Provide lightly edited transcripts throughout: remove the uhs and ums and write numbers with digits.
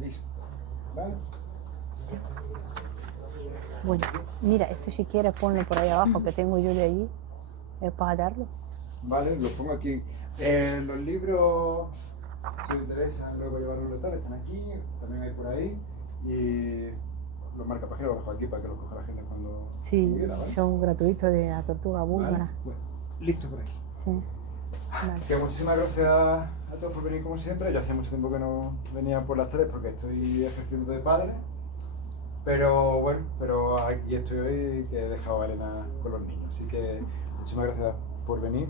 Listo. ¿Vale? Bueno, mira, esto si quieres ponlo por ahí abajo, que tengo yo de allí, para darlo. Vale, lo pongo aquí. Los libros, si os interesan luego llevarlos tal, están aquí, también hay por ahí. Y los marcapaginas los dejo aquí para que los coja la gente cuando Sí, quiera, ¿vale? son gratuitos de la tortuga búlgara. Vale, bueno, listo por aquí. Sí. Vale. Que muchísimas gracias a todos por venir como siempre. Yo hace mucho tiempo que no venía por las tardes porque estoy ejerciendo de padre. Pero bueno, aquí estoy hoy que he dejado a Elena con los niños. Así que muchísimas gracias por venir.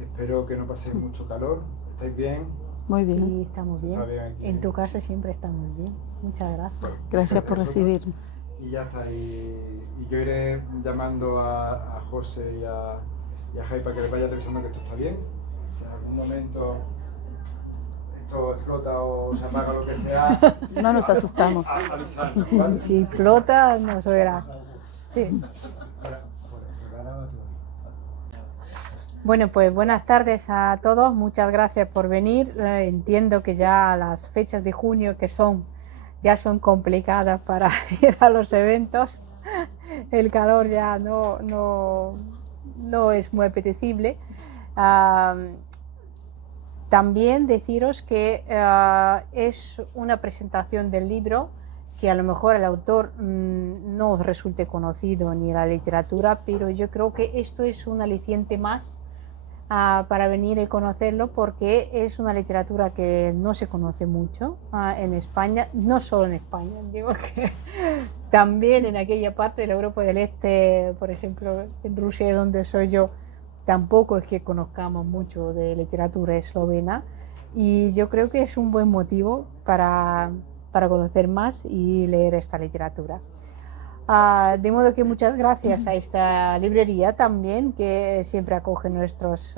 Espero que no paséis mucho calor. ¿Estáis bien? Muy bien. Sí, estamos Se bien. está bien aquí. En tu casa siempre estamos bien. Muchas gracias. Gracias por recibirnos. Y ya está. Y yo iré llamando a José y a Jai para que les vaya revisando que esto está bien. Si en algún momento esto explota o se apaga lo que sea, No nos asustamos. avisarnos, ¿vale? Si flota, nos verás. Sí. Bueno, pues buenas tardes a todos. Muchas gracias por venir. Entiendo que ya las fechas de junio ya son complicadas para ir a los eventos. El calor ya no es muy apetecible. También deciros que es una presentación del libro que a lo mejor el autor no os resulte conocido ni la literatura, pero yo creo que esto es un aliciente más para venir y conocerlo, porque es una literatura que no se conoce mucho en España, no solo en España, digo que también en aquella parte de la Europa del Este, por ejemplo en Rusia, donde soy yo, tampoco es que conozcamos mucho de literatura eslovena, y yo creo que es un buen motivo para conocer más y leer esta literatura. De modo que muchas gracias a esta librería también, que siempre acoge nuestras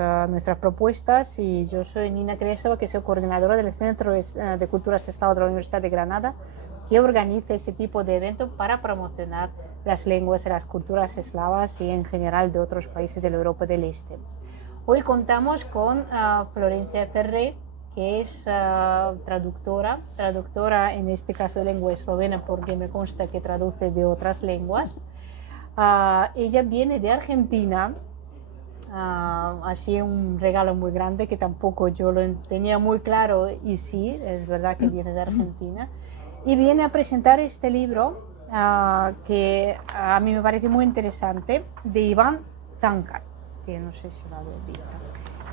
propuestas. Y yo soy Nina Cresova, que soy coordinadora del Centro de Culturas Eslavas de la Universidad de Granada, que organiza este tipo de eventos para promocionar las lenguas y las culturas eslavas y en general de otros países de la Europa del Este. Hoy contamos con Florencia Ferrer, que es traductora en este caso de lengua eslovena, porque me consta que traduce de otras lenguas. Ella viene de Argentina, así un regalo muy grande que tampoco yo lo tenía muy claro, y sí, es verdad que viene de Argentina, y viene a presentar este libro que a mí me parece muy interesante, de Iván Cankar, que no sé si lo habéis visto.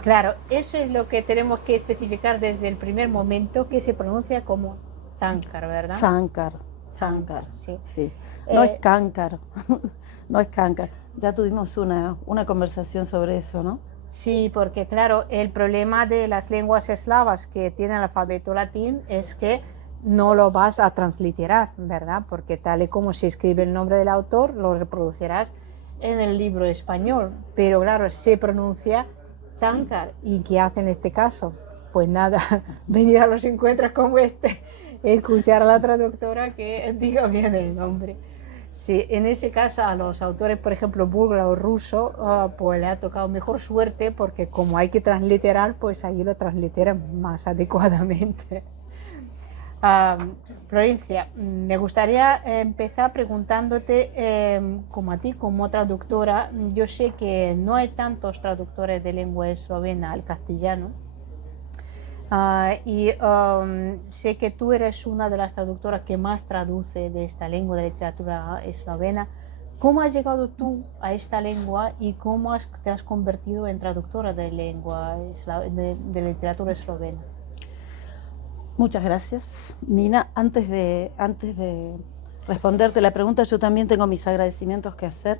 Claro, eso es lo que tenemos que especificar desde el primer momento, que se pronuncia como Cankar, ¿verdad? Cankar. Sí. Sí. No es Cankar, no es Cankar. Ya tuvimos una conversación sobre eso, ¿no? Sí, porque claro, el problema de las lenguas eslavas que tienen el alfabeto latín es que no lo vas a transliterar, ¿verdad? Porque tal y como se escribe el nombre del autor, lo reproducirás en el libro español, pero claro, se pronuncia Cankar. ¿Y qué hace en este caso? Pues nada, venir a los encuentros como este, escuchar a la traductora que diga bien el nombre. Sí, en ese caso a los autores, por ejemplo, búlgaro o ruso, pues le ha tocado mejor suerte, porque como hay que transliterar, pues ahí lo transliteran más adecuadamente. Florencia, me gustaría empezar preguntándote, como a ti, como traductora, yo sé que no hay tantos traductores de lengua eslovena al castellano, y sé que tú eres una de las traductoras que más traduce de esta lengua, de literatura eslovena. ¿Cómo has llegado tú a esta lengua y cómo te has convertido en traductora de lengua de literatura eslovena? Muchas gracias, Nina. Antes de responderte la pregunta, yo también tengo mis agradecimientos que hacer.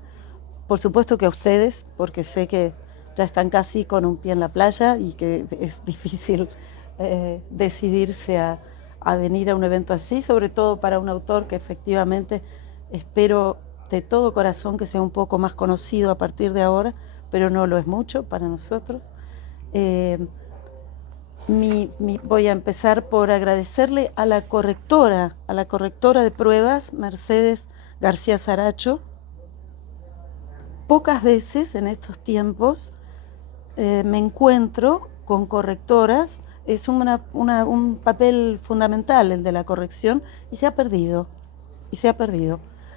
Por supuesto que a ustedes, porque sé que ya están casi con un pie en la playa y que es difícil decidirse a venir a un evento así, sobre todo para un autor que efectivamente espero de todo corazón que sea un poco más conocido a partir de ahora, pero no lo es mucho para nosotros. Voy a empezar por agradecerle a la correctora de pruebas, Mercedes García Saracho. Pocas veces en estos tiempos me encuentro con correctoras es un papel fundamental el de la corrección y se ha perdido.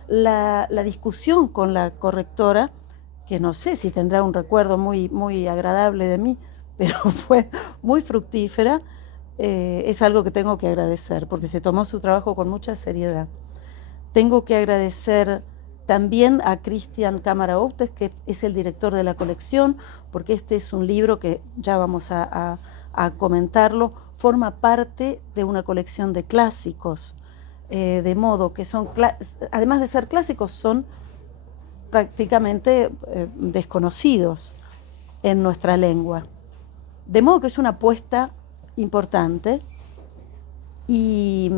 La discusión con la correctora, que no sé si tendrá un recuerdo muy, muy agradable de mí, pero fue muy fructífera, es algo que tengo que agradecer, porque se tomó su trabajo con mucha seriedad. Tengo que agradecer también a Cristian Cámara Outes, que es el director de la colección, porque este es un libro que ya vamos a comentarlo, forma parte de una colección de clásicos, de modo que son, además de ser clásicos, son prácticamente desconocidos en nuestra lengua. De modo que es una apuesta importante y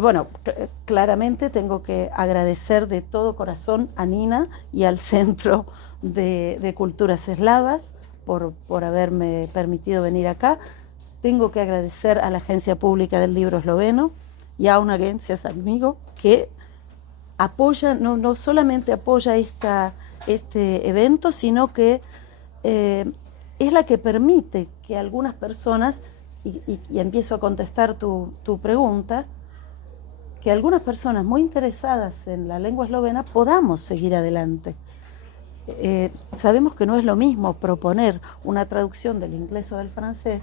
bueno, claramente tengo que agradecer de todo corazón a Nina y al Centro de Culturas Eslavas por haberme permitido venir acá. Tengo que agradecer a la Agencia Pública del Libro Esloveno y a una agencia amigo que apoya, no solamente apoya este evento, sino que es la que permite que algunas personas, y empiezo a contestar tu pregunta, que algunas personas muy interesadas en la lengua eslovena podamos seguir adelante. Sabemos que no es lo mismo proponer una traducción del inglés o del francés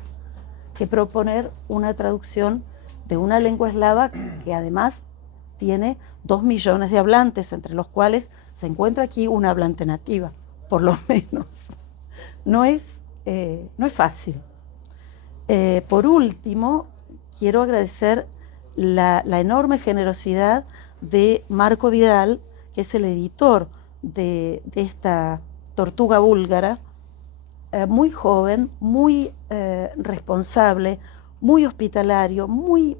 que proponer una traducción de una lengua eslava que además tiene 2 millones de hablantes, entre los cuales se encuentra aquí una hablante nativa, por lo menos. No es fácil. Por último, quiero agradecer la enorme generosidad de Marco Vidal, que es el editor de esta Tortuga búlgara, muy joven, muy responsable, muy hospitalario, muy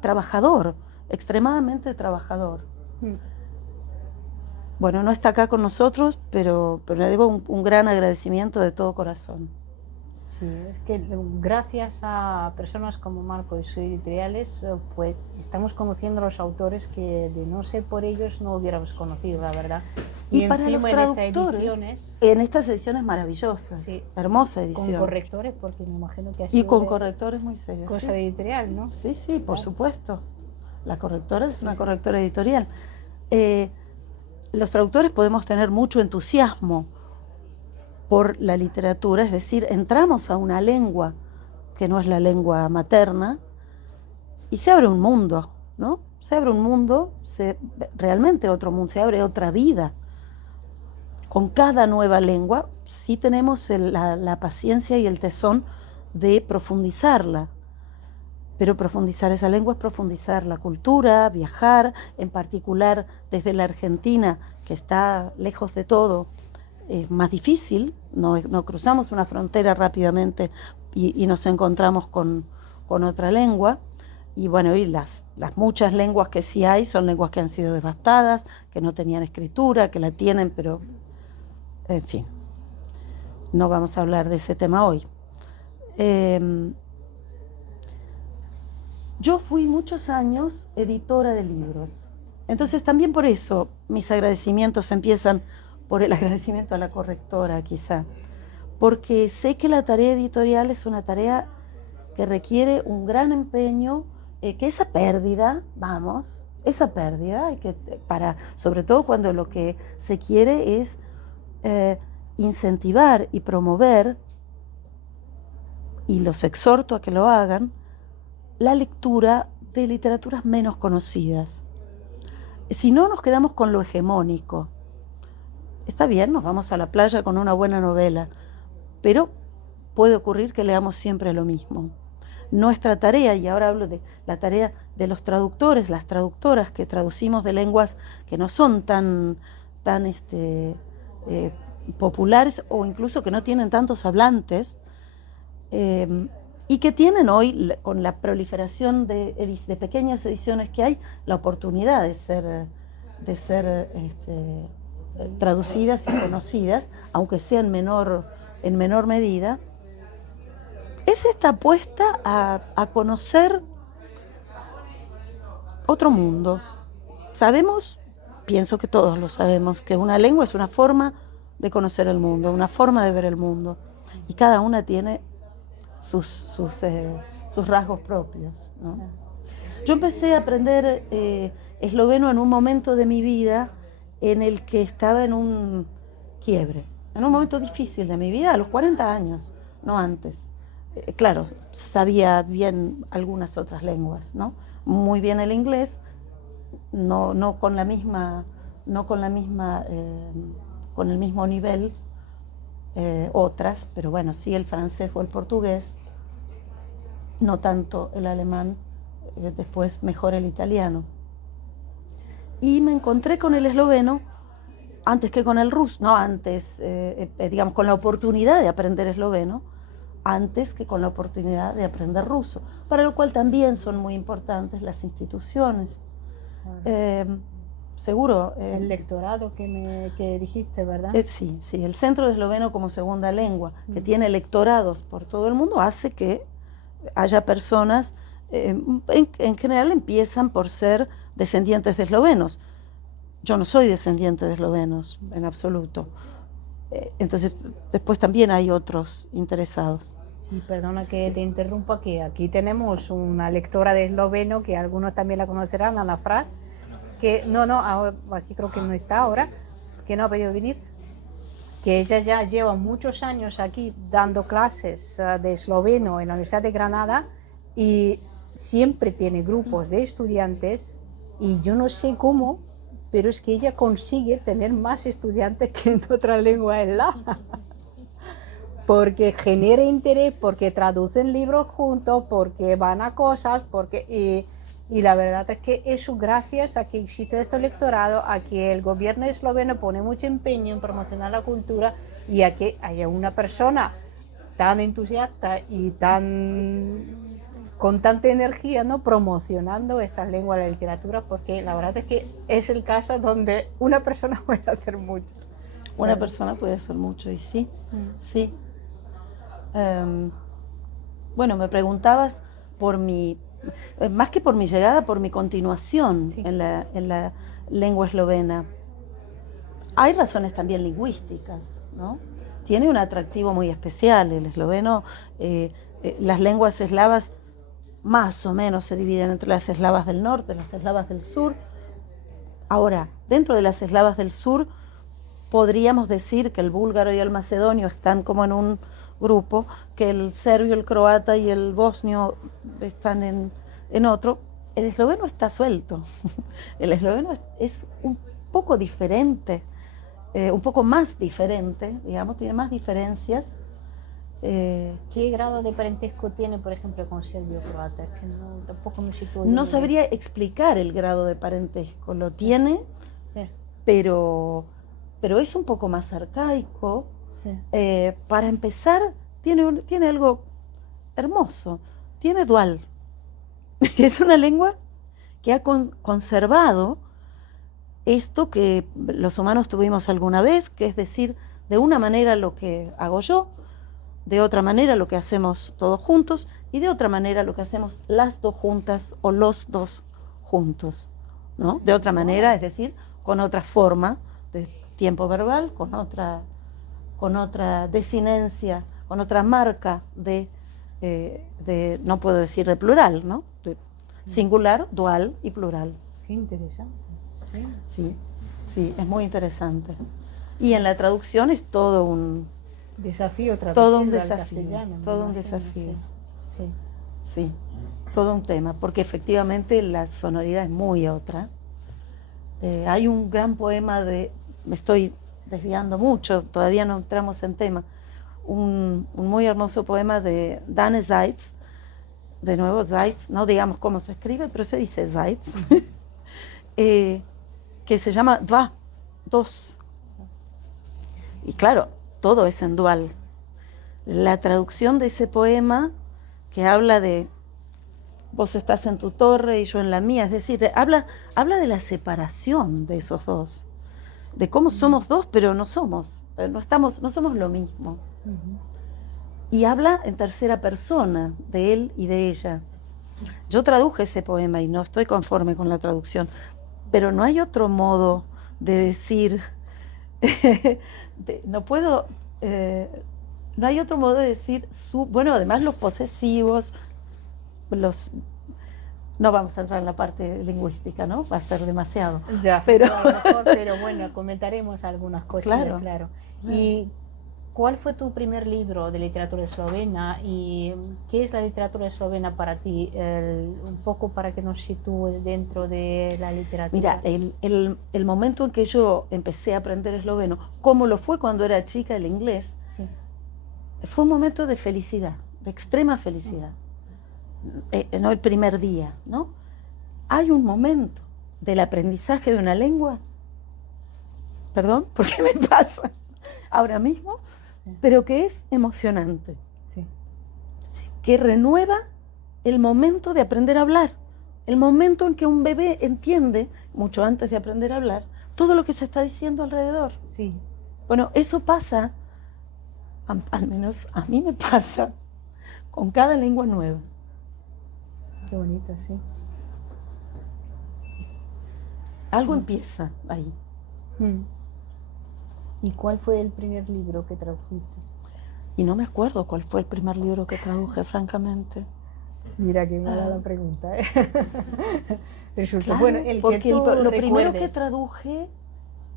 trabajador, extremadamente trabajador. Bueno, no está acá con nosotros, pero le debo un gran agradecimiento de todo corazón. Sí, es que gracias a personas como Marco y sus editoriales, pues estamos conociendo a los autores que de no ser por ellos no hubiéramos conocido, la verdad. Y para los traductores, en estas ediciones maravillosas, sí, hermosa edición. Con correctores, porque me imagino que ha sido... Y con correctores muy serios. Cosa de editorial, ¿no? Sí, sí, por supuesto. La correctora es una correctora editorial. Los traductores podemos tener mucho entusiasmo por la literatura, es decir, entramos a una lengua que no es la lengua materna y se abre un mundo, ¿no? Se abre un mundo, realmente otro mundo, se abre otra vida. Con cada nueva lengua sí tenemos la paciencia y el tesón de profundizarla, pero profundizar esa lengua es profundizar la cultura, viajar, en particular desde la Argentina, que está lejos de todo, es más difícil, no cruzamos una frontera rápidamente y nos encontramos con otra lengua. Y bueno, y las muchas lenguas que sí hay son lenguas que han sido devastadas, que no tenían escritura, que la tienen, pero en fin, no vamos a hablar de ese tema hoy. Yo fui muchos años editora de libros, entonces también por eso mis agradecimientos empiezan por el agradecimiento a la correctora quizá, porque sé que la tarea editorial es una tarea que requiere un gran empeño, que esa pérdida, hay que, sobre todo cuando lo que se quiere es incentivar y promover, y los exhorto a que lo hagan, la lectura de literaturas menos conocidas. Si no, nos quedamos con lo hegemónico. Está bien, nos vamos a la playa con una buena novela, pero puede ocurrir que leamos siempre lo mismo. Nuestra tarea, y ahora hablo de la tarea de los traductores, las traductoras que traducimos de lenguas que no son tan populares o incluso que no tienen tantos hablantes, y que tienen hoy, con la proliferación de pequeñas ediciones que hay, la oportunidad de ser traducidas y conocidas, aunque sea en menor medida, es esta apuesta a conocer otro mundo. Sabemos, pienso que todos lo sabemos, que una lengua es una forma de conocer el mundo, una forma de ver el mundo, y cada una tiene sus rasgos propios, ¿no? Yo empecé a aprender esloveno en un momento de mi vida en el que estaba en un quiebre, en un momento difícil de mi vida, a los 40 años, no antes. Claro, sabía bien algunas otras lenguas, ¿no? Muy bien el inglés, no con la misma, con el mismo nivel otras, pero bueno, sí el francés o el portugués, no tanto el alemán, después mejor el italiano. Y me encontré con el esloveno antes que con el ruso, no antes, digamos, con la oportunidad de aprender esloveno, antes que con la oportunidad de aprender ruso, para lo cual también son muy importantes las instituciones. Seguro. El lectorado que dijiste, ¿verdad? Sí, el Centro de Esloveno como Segunda Lengua, que tiene lectorados por todo el mundo, hace que haya personas, en general empiezan por ser descendientes de eslovenos. Yo no soy descendiente de eslovenos en absoluto. Entonces, después también hay otros interesados. Sí, perdona que te interrumpa, que aquí tenemos una lectora de esloveno, que algunos también la conocerán, Ana Fras, que aquí creo que no está ahora, que no ha podido venir, que ella ya lleva muchos años aquí dando clases de esloveno en la Universidad de Granada y siempre tiene grupos de estudiantes y yo no sé cómo, pero es que ella consigue tener más estudiantes que en otra lengua eslava. Porque genera interés, porque traducen libros juntos, porque van a cosas, y la verdad es que eso gracias a que existe este lectorado, a que el gobierno esloveno pone mucho empeño en promocionar la cultura y a que haya una persona tan entusiasta y con tanta energía, ¿no?, promocionando estas lenguas de la literatura, porque la verdad es que es el caso donde una persona puede hacer mucho. Una persona puede hacer mucho, y sí, sí. Bueno, me preguntabas por más que por mi llegada, por mi continuación en la lengua eslovena. Hay razones también lingüísticas, ¿no? Tiene un atractivo muy especial el esloveno. Las lenguas eslavas más o menos se dividen entre las eslavas del norte y las eslavas del sur. Ahora, dentro de las eslavas del sur, podríamos decir que el búlgaro y el macedonio están como en un grupo, que el serbio, el croata y el bosnio están en otro. El esloveno está suelto. El esloveno es un poco diferente, un poco más diferente, digamos, tiene más diferencias. ¿Qué grado de parentesco tiene, por ejemplo, con serbio-croata? Es que tampoco me sitúo. No sabría explicar el grado de parentesco, lo tiene, sí, pero es un poco más arcaico. Sí. Para empezar, tiene algo hermoso, tiene dual. Es una lengua que ha conservado esto que los humanos tuvimos alguna vez, que es decir, de una manera lo que hago yo, de otra manera lo que hacemos todos juntos, y de otra manera lo que hacemos las dos juntas o los dos juntos, ¿no? De otra manera, es decir, con otra forma de tiempo verbal, con otra desinencia, con otra marca de no puedo decir de plural, ¿no? De singular, dual y plural. Qué interesante. Sí, es muy interesante. Y en la traducción es todo un desafío, todo un desafío. Sí, todo un tema, porque efectivamente la sonoridad es muy otra. Hay un gran poema me estoy desviando mucho, todavía no entramos en tema, un muy hermoso poema de Dane Zeitz, de nuevo Zeitz, no digamos cómo se escribe, pero se dice Zeitz, que se llama dos. Y claro, todo es en dual. La traducción de ese poema, que habla de vos estás en tu torre y yo en la mía, es decir, habla de la separación de esos dos, de cómo somos dos, pero no somos lo mismo. Y habla en tercera persona, de él y de ella. Yo traduje ese poema y no estoy conforme con la traducción, pero no hay otro modo de decir, no puedo no hay otro modo de decir, bueno, además los posesivos, no vamos a entrar en la parte lingüística, ¿no? Va a ser demasiado. Ya, pero a lo mejor, pero bueno, comentaremos algunas cosas, claro. ¿Y cuál fue tu primer libro de literatura eslovena y qué es la literatura eslovena para ti? Un poco para que nos sitúes dentro de la literatura. Mira, el momento en que yo empecé a aprender esloveno, como lo fue cuando era chica el inglés, sí, fue un momento de felicidad, de extrema felicidad. No el primer día, ¿no? Hay un momento del aprendizaje de una lengua, perdón, ¿por qué me pasa ahora mismo? Pero que es emocionante, sí, que renueva el momento de aprender a hablar, el momento en que un bebé entiende, mucho antes de aprender a hablar, todo lo que se está diciendo alrededor. Sí. Bueno, eso pasa, al menos a mí me pasa, con cada lengua nueva. Qué bonito, sí. Algo empieza ahí. ¿Y cuál fue el primer libro que tradujiste? Y no me acuerdo cuál fue el primer libro que traduje, francamente. Mira qué mala la pregunta. Resulta, claro, bueno, el porque que tú lo primero que traduje,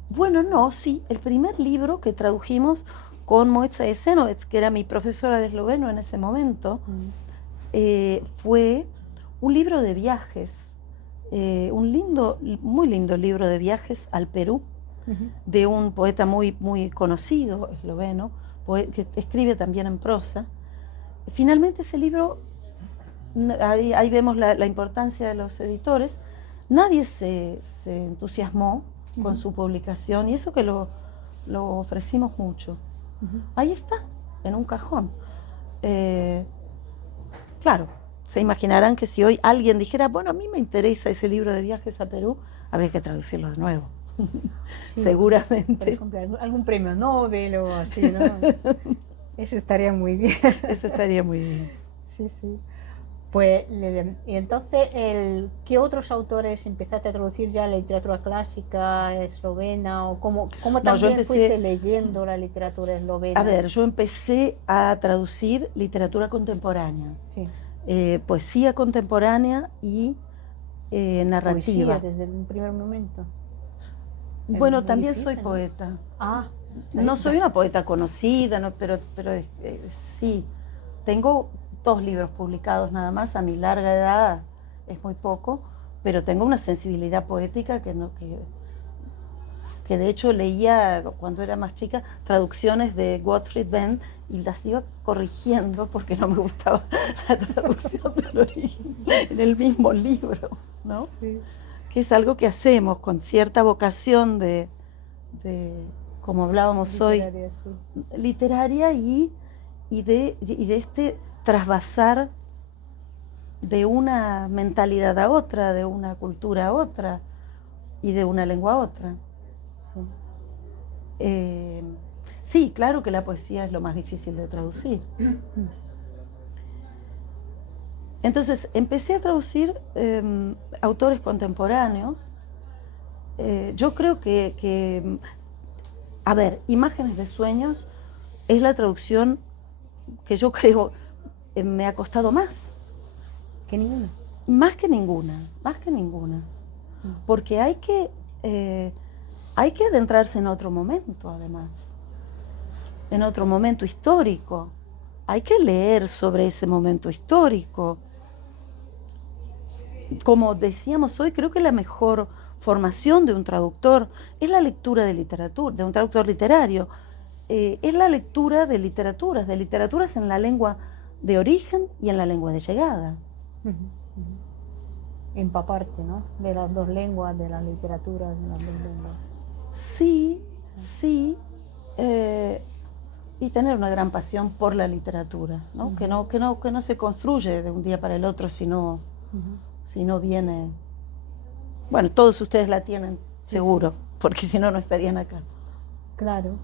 bueno, no, sí, el primer libro que tradujimos con Mojca Jasenovic, que era mi profesora de esloveno en ese momento, fue un libro de viajes, muy lindo libro de viajes al Perú, de un poeta muy, muy conocido, esloveno, que escribe también en prosa. Finalmente ese libro, ahí vemos la importancia de los editores, nadie se entusiasmó con su publicación, y eso que lo ofrecimos mucho. Ahí está, en un cajón. Claro, se imaginarán que si hoy alguien dijera, bueno, a mí me interesa ese libro de viajes a Perú, habría que traducirlo de nuevo. Sí, seguramente. Por ejemplo, algún premio Nobel o así, ¿no? Eso estaría muy bien. Eso estaría muy bien. Sí, sí. Pues, y entonces, ¿qué otros autores empezaste a traducir ya la literatura clásica eslovena? ¿O cómo también fuiste leyendo la literatura eslovena? A ver, yo empecé a traducir literatura contemporánea, sí, poesía contemporánea y narrativa. Poesía desde el primer momento. Bueno, también soy poeta. Ah, no soy una poeta conocida, no, pero sí, tengo 2 libros publicados nada más, a mi larga edad es muy poco, pero tengo una sensibilidad poética que de hecho leía cuando era más chica traducciones de Gottfried Benn y las iba corrigiendo porque no me gustaba la traducción del origen en el mismo libro, ¿no? Sí. Que es algo que hacemos con cierta vocación de como hablábamos literaria, hoy, sí, literaria y de este trasvasar de una mentalidad a otra, de una cultura a otra y de una lengua a otra. Sí. Sí, claro que la poesía es lo más difícil de traducir. Entonces empecé a traducir autores contemporáneos. Yo creo que, a ver, Imágenes de Sueños es la traducción que yo creo me ha costado más. ¿Que ninguna? Más que ninguna. Porque hay que adentrarse en otro momento, además. En otro momento histórico. Hay que leer sobre ese momento histórico. Como decíamos hoy, creo que la mejor formación de un traductor es la lectura de literatura, de un traductor literario. Es la lectura de literaturas en la lengua de origen y en la lengua de llegada. Empaparte, ¿no? De las 2 lenguas, de la literatura de las 2 lenguas. Sí, sí. Y tener una gran pasión por la literatura, ¿no? Que no se construye de un día para el otro, sino viene... Bueno, todos ustedes la tienen, seguro, sí, porque si no, no estarían acá. Claro.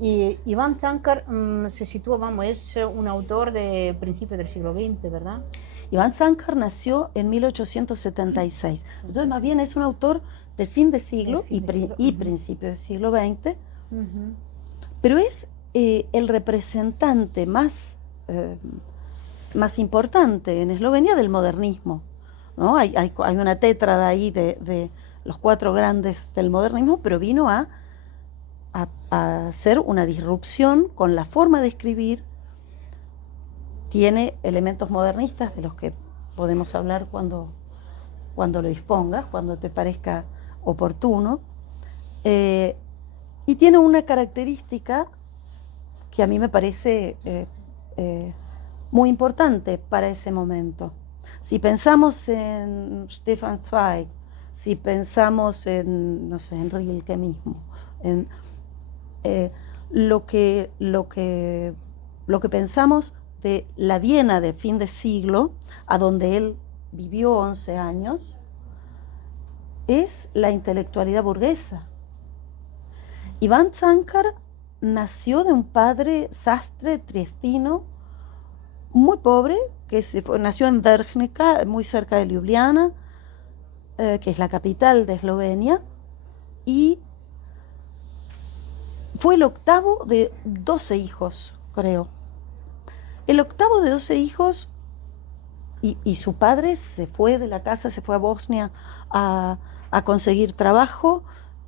Y Ivan Cankar se sitúa, es un autor de principios del siglo XX, ¿verdad? Ivan Cankar nació en 1876. Entonces, más bien es un autor del fin de siglo y principio del siglo XX. Pero es el representante más importante en Eslovenia del modernismo, ¿no? Hay una tétrada ahí de los 4 grandes del modernismo, pero vino a hacer una disrupción con la forma de escribir. Tiene elementos modernistas de los que podemos hablar cuando lo dispongas, cuando te parezca oportuno, y tiene una característica que a mí me parece muy importante para ese momento. Si pensamos en Stefan Zweig, si pensamos en, no sé, en Rilke mismo, en lo que pensamos de la Viena de fin de siglo, a donde él vivió 11 años, es la intelectualidad burguesa. Iván Cankar nació de un padre sastre triestino muy pobre, que nació en Vrhnica, muy cerca de Ljubljana, que es la capital de Eslovenia, y fue el octavo de 12 hijos, creo. El octavo de 12 hijos, y su padre se fue de la casa, se fue a Bosnia a conseguir trabajo,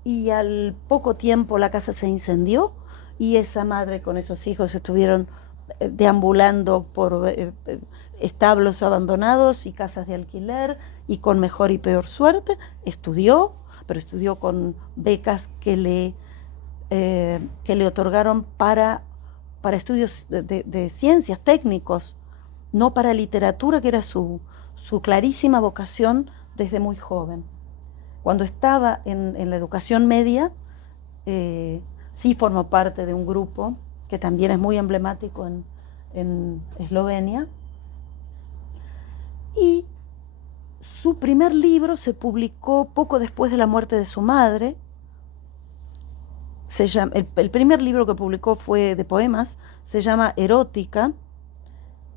y al poco tiempo la casa se incendió, y esa madre con esos hijos estuvieron deambulando por establos abandonados y casas de alquiler, y con mejor y peor suerte. Estudió, pero estudió con becas que le otorgaron para estudios de ciencias, técnicos, no para literatura, que era su clarísima vocación desde muy joven. Cuando estaba en la educación media, sí formó parte de un grupo que también es muy emblemático en Eslovenia, y su primer libro se publicó poco después de la muerte de su madre. El primer libro que publicó fue de poemas, se llama Erótica,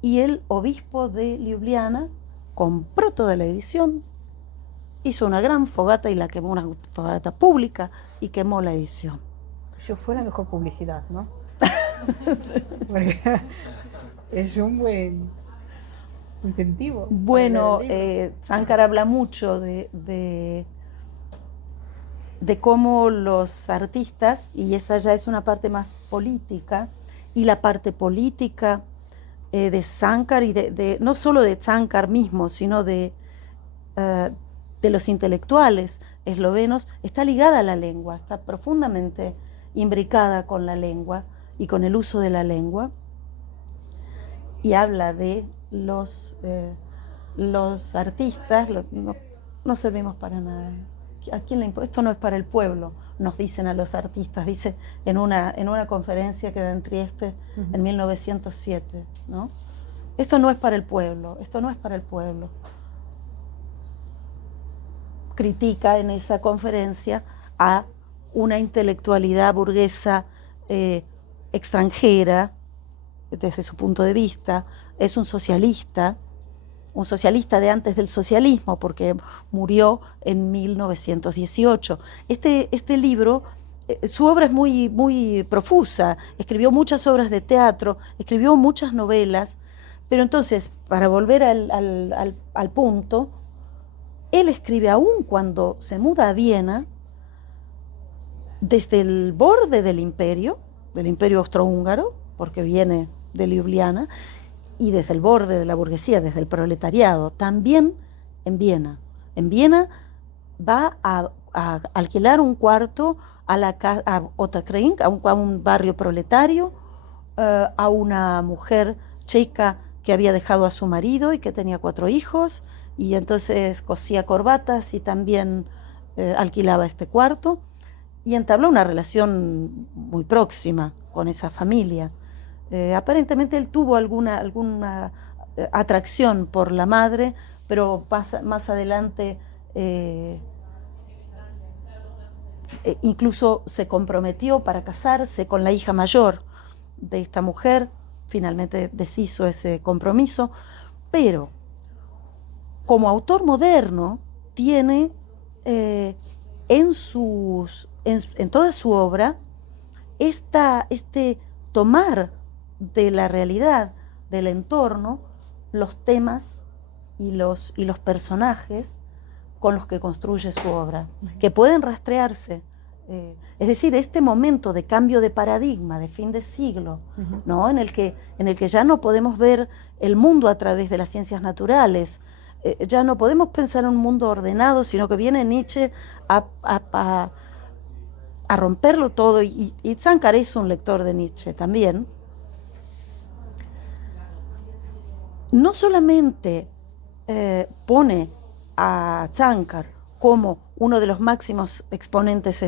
y el obispo de Ljubljana compró toda la edición, hizo una gran fogata y la quemó, una fogata pública, y quemó la edición. Eso fue la mejor publicidad, ¿no? Porque es un buen incentivo. Bueno, Cankar habla mucho de cómo los artistas, y esa ya es una parte más política, y la parte política de Cankar, y no solo de Cankar mismo, sino de los intelectuales eslovenos, está ligada a la lengua, está profundamente imbricada con la lengua y con el uso de la lengua, y habla de los artistas. No servimos para nada. ¿A quién le importa? Esto no es para el pueblo, nos dicen a los artistas, dice en una conferencia que da en Trieste en 1907, ¿no? Esto no es para el pueblo, esto no es para el pueblo. Critica en esa conferencia a una intelectualidad burguesa extranjera, desde su punto de vista. Es un socialista de antes del socialismo, porque murió en 1918. Este libro, su obra es muy, muy profusa, escribió muchas obras de teatro, escribió muchas novelas, pero entonces, para volver al punto, él escribe aún cuando se muda a Viena, desde el borde del imperio austrohúngaro, porque viene de Ljubljana, y desde el borde de la burguesía, desde el proletariado, también en Viena. En Viena va a alquilar un cuarto a Ottakring, a un barrio proletario, a una mujer checa que había dejado a su marido y que tenía 4 hijos, y entonces cosía corbatas y también alquilaba este cuarto, y entabló una relación muy próxima con esa familia. Aparentemente él tuvo alguna atracción por la madre, pero más adelante incluso se comprometió para casarse con la hija mayor de esta mujer. Finalmente deshizo ese compromiso, pero como autor moderno tiene en toda su obra este tomar de la realidad, del entorno, los temas y los personajes con los que construye su obra, que pueden rastrearse. Es decir, este momento de cambio de paradigma, de fin de siglo, ¿no? en el que ya no podemos ver el mundo a través de las ciencias naturales, ya no podemos pensar en un mundo ordenado, sino que viene Nietzsche a romperlo todo, y Tsankar es un lector de Nietzsche también. No solamente pone a Tsankar como uno de los máximos exponentes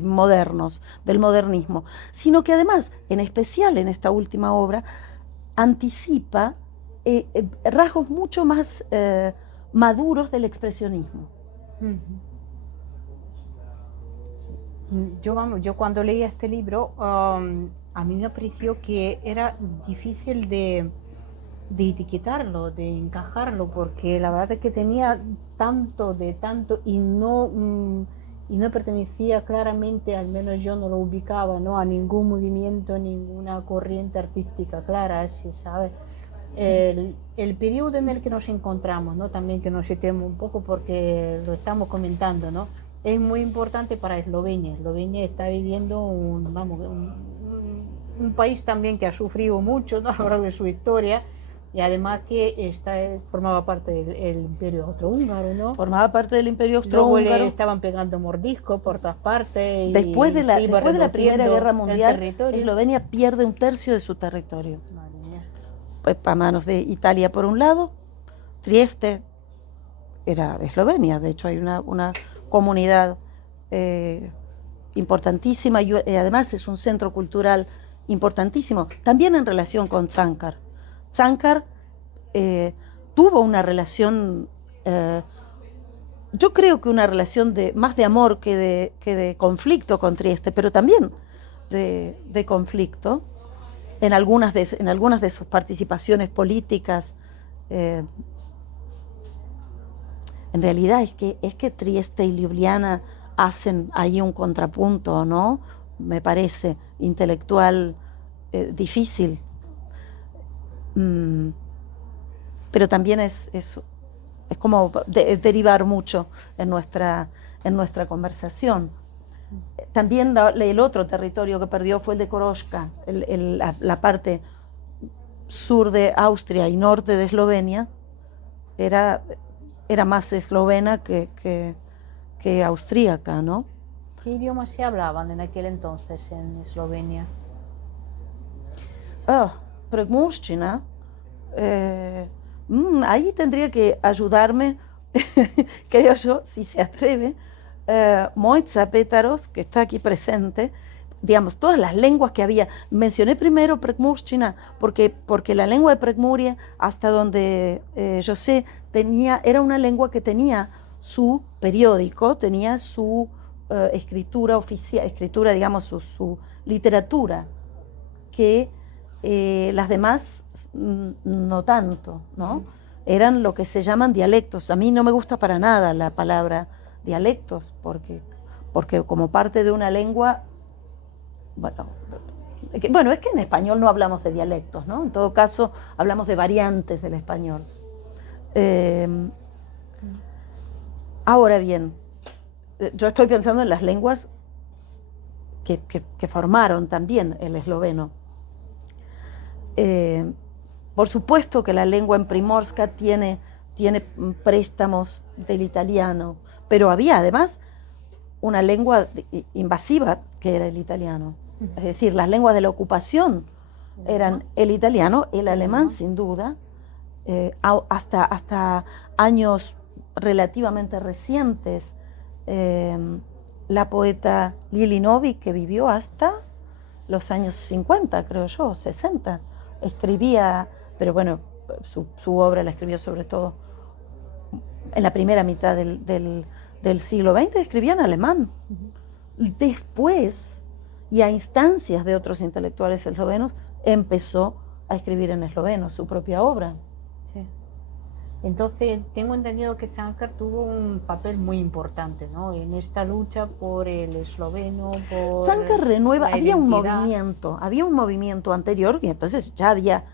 modernos del modernismo, sino que además, en especial en esta última obra, anticipa rasgos mucho más maduros del expresionismo. Yo cuando leí este libro, a mí me pareció que era difícil de etiquetarlo, de encajarlo, porque la verdad es que tenía tanto y no pertenecía claramente, al menos yo no lo ubicaba, ¿no?, a ningún movimiento, ninguna corriente artística clara, ¿sí sabe? El periodo en el que nos encontramos, ¿no?, también que nos citemos un poco porque lo estamos comentando, ¿no?, es muy importante para Eslovenia. Eslovenia está viviendo un país también que ha sufrido mucho, ¿no?, a lo largo de su historia, y además que formaba parte del Imperio Austrohúngaro, ¿no? Formaba parte del Imperio Austrohúngaro. Luego le estaban pegando mordiscos por todas partes. Después de la Primera Guerra Mundial, Eslovenia pierde un tercio de su territorio. Pues a manos de Italia por un lado. Trieste era Eslovenia, de hecho hay una comunidad importantísima, y además es un centro cultural importantísimo, también en relación con Tsankar. Tsankar tuvo una relación, yo creo que una relación más de amor que de conflicto con Trieste, pero también de conflicto en algunas de sus participaciones políticas. En realidad es que Trieste y Ljubljana hacen ahí un contrapunto, ¿no?, me parece, intelectual difícil. Pero también es como derivar mucho en nuestra conversación. También el otro territorio que perdió fue el de Koroška, la parte sur de Austria y norte de Eslovenia era más eslovena que austríaca, ¿no? ¿Qué idiomas se hablaban en aquel entonces en Eslovenia? Prekmurščina, ahí tendría que ayudarme, creo yo, si se atreve, Mojca Pétaros, que está aquí presente, digamos, todas las lenguas que había. Mencioné primero Prekmurščina porque la lengua de Prekmuria, hasta donde yo sé, era una lengua que tenía su periódico, tenía su escritura oficial, digamos, su literatura, que las demás no tanto, ¿no? Eran lo que se llaman dialectos. A mí no me gusta para nada la palabra dialectos, porque como parte de una lengua, bueno, es que en español no hablamos de dialectos, ¿no? En todo caso, hablamos de variantes del español. Ahora bien, yo estoy pensando en las lenguas que formaron también el esloveno. Por supuesto que la lengua en Primorska tiene préstamos del italiano, pero había además una lengua invasiva que era el italiano. Es decir, las lenguas de la ocupación eran el italiano, el alemán sin duda, hasta años relativamente recientes. La poeta Lili Novick, que vivió hasta los años 50, creo yo, 60, escribía, pero bueno, su obra la escribió sobre todo en la primera mitad del siglo XX, escribía en alemán. Después, y a instancias de otros intelectuales eslovenos, empezó a escribir en esloveno su propia obra. Sí. Entonces, tengo entendido que Cankar tuvo un papel muy importante, ¿no? En esta lucha por el esloveno, por Cankar renueva, la identidad. había un movimiento anterior y entonces ya había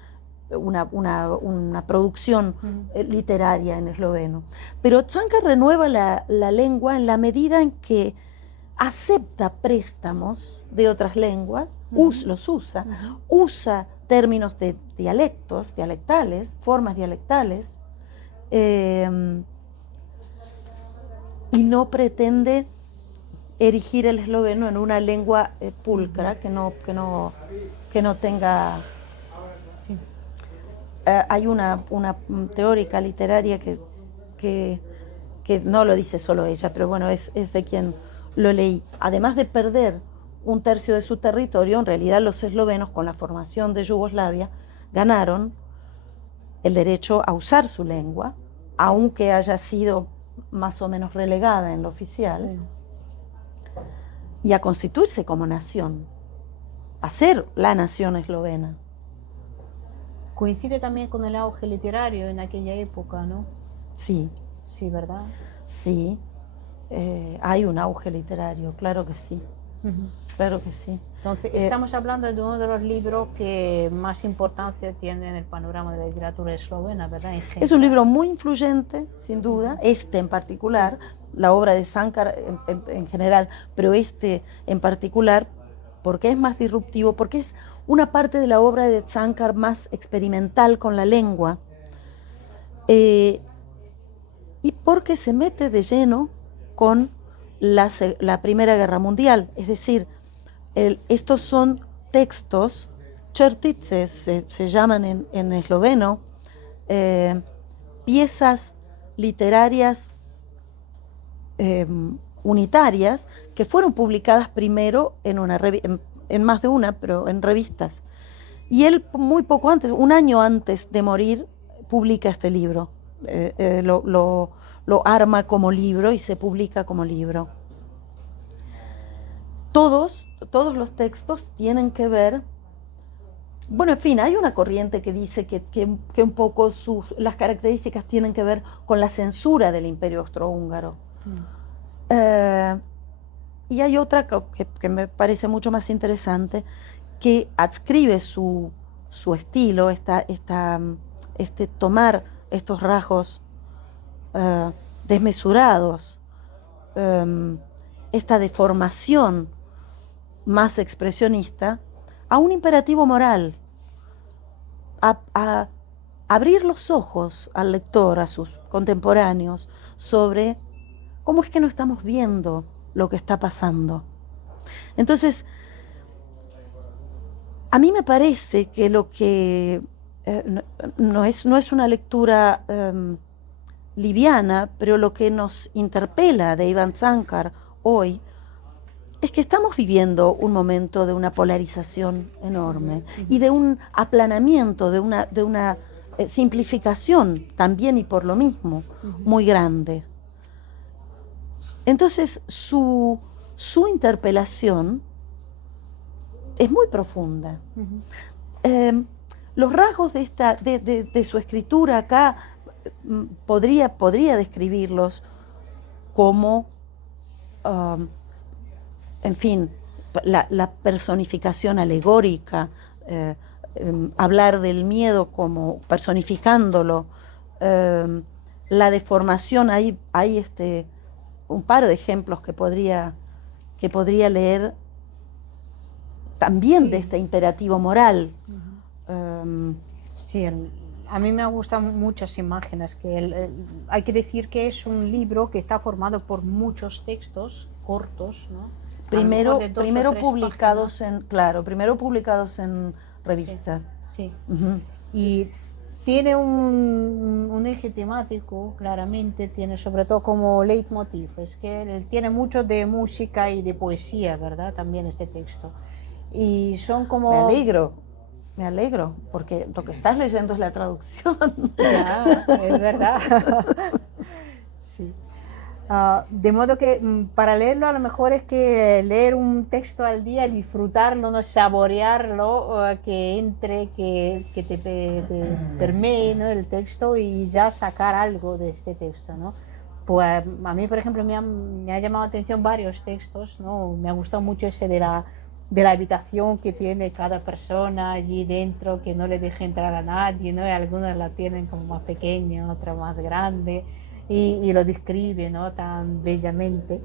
una producción literaria en esloveno. Pero Cankar renueva la lengua en la medida en que acepta préstamos de otras lenguas, los usa, usa términos de dialectales, formas dialectales, y no pretende erigir el esloveno en una lengua pulcra que no tenga... Sí. Hay una teórica literaria que no lo dice solo ella, pero bueno, es de quien lo leí. Además de perder un tercio de su territorio, en realidad los eslovenos, con la formación de Yugoslavia, ganaron el derecho a usar su lengua, aunque haya sido más o menos relegada en lo oficial, sí, y a constituirse como nación, a ser la nación eslovena. Coincide también con el auge literario en aquella época, ¿no? Sí. Sí, ¿verdad? Sí, hay un auge literario, claro que sí. Claro que sí. Entonces, estamos hablando de uno de los libros que más importancia tiene en el panorama de la literatura eslovena, ¿verdad? Es un libro muy influyente, sin duda, este en particular, la obra de Cankar en general, pero este en particular, porque es más disruptivo, porque es una parte de la obra de Cankar más experimental con la lengua, y porque se mete de lleno con la Primera Guerra Mundial, es decir, estos son textos, čertice se llaman en esloveno, piezas literarias unitarias que fueron publicadas primero en más de una, pero en revistas. Y él muy poco antes, un año antes de morir, publica este libro, lo arma como libro y se publica como libro. Todos los textos tienen que ver, bueno, en fin, hay una corriente que dice que un poco las características tienen que ver con la censura del Imperio Austrohúngaro. Y hay otra que me parece mucho más interesante, que adscribe su estilo, tomar estos rasgos desmesurados, esta deformación más expresionista, a un imperativo moral, a abrir los ojos al lector, a sus contemporáneos, sobre cómo es que no estamos viendo lo que está pasando. Entonces, a mí me parece que lo que no es una lectura liviana, pero lo que nos interpela de Ivan Cankar hoy es que estamos viviendo un momento de una polarización enorme y de un aplanamiento, de una simplificación también y por lo mismo muy grande. Entonces su interpelación es muy profunda. Los rasgos de su escritura acá podría describirlos como en fin, la personificación alegórica, hablar del miedo como personificándolo, la deformación, hay un par de ejemplos que podría leer también de este imperativo moral. Sí, a mí me gustan muchas imágenes. Hay que decir que es un libro que está formado por muchos textos cortos, ¿no? Primero publicados en revista. Sí. Y tiene un eje temático, claramente, tiene sobre todo como leitmotiv, es que él tiene mucho de música y de poesía, ¿verdad? También este texto. Y son como... Me alegro, porque lo que estás leyendo es la traducción. Ya, es verdad. Sí. De modo que para leerlo a lo mejor es que leer un texto al día, disfrutarlo, ¿no? Saborearlo, que entre, que te permee, ¿no? El texto y ya sacar algo de este texto, ¿no? Pues a mí, por ejemplo, me ha llamado la atención varios textos, ¿no? Me ha gustado mucho ese de la habitación que tiene cada persona allí dentro, que no le deja entrar a nadie, ¿no? Y algunos la tienen como más pequeña, otra más grande, y lo describe, ¿no? Tan bellamente.